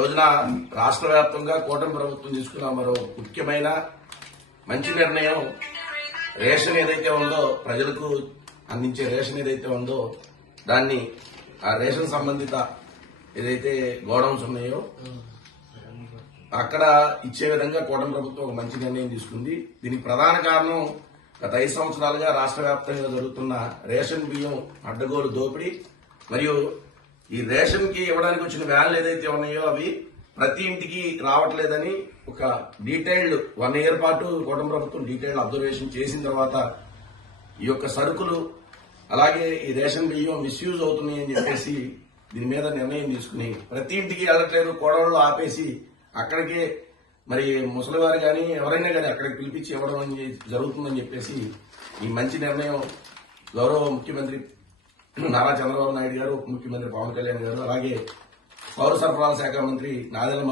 రోజున రాష్ట్ర వ్యాప్తంగా కూటమి ప్రభుత్వం తీసుకున్న మరో ముఖ్యమైన మంచి నిర్ణయం రేషన్ ఏదైతే ఉందో ప్రజలకు అందించే రేషన్ ఏదైతే ఉందో దాన్ని ఆ రేషన్ సంబంధిత ఏదైతే గోడౌన్స్ ఉన్నాయో అక్కడ ఇచ్చే విధంగా కూటమి ప్రభుత్వం ఒక మంచి నిర్ణయం తీసుకుంది. దీనికి ప్రధాన కారణం గత ఐదు సంవత్సరాలుగా రాష్ట్ర వ్యాప్తంగా జరుగుతున్న రేషన్ బియ్యం అడ్డగోలు దోపిడీ మరియు ఈ రేషన్కి ఇవ్వడానికి వచ్చిన వ్యాన్లు ఏదైతే ఉన్నాయో అవి ప్రతి ఇంటికి రావట్లేదని ఒక డీటెయిల్డ్ వన్ ఇయర్ పాటు కూటమి ప్రభుత్వం డీటెయిల్డ్ అబ్జర్వేషన్ చేసిన తర్వాత ఈ యొక్క సరుకులు అలాగే ఈ రేషన్ బియ్యం మిస్యూజ్ అవుతున్నాయి అని చెప్పేసి దీని మీద నిర్ణయం తీసుకుని ప్రతి ఇంటికి వెళ్ళట్లేదు కోడళ్ళు ఆపేసి అక్కడికే మరి ముసలివారు కానీ ఎవరైనా కానీ అక్కడికి పిలిపించి ఇవ్వడం అని జరుగుతుందని చెప్పేసి ఈ మంచి నిర్ణయం గౌరవ ముఖ్యమంత్రి నారా చంద్రబాబు నాయుడు గారు ఉప ముఖ్యమంత్రి పవన్ కళ్యాణ్ గారు అలాగే పౌర సరఫరాల శాఖ మంత్రి నాదెల్ల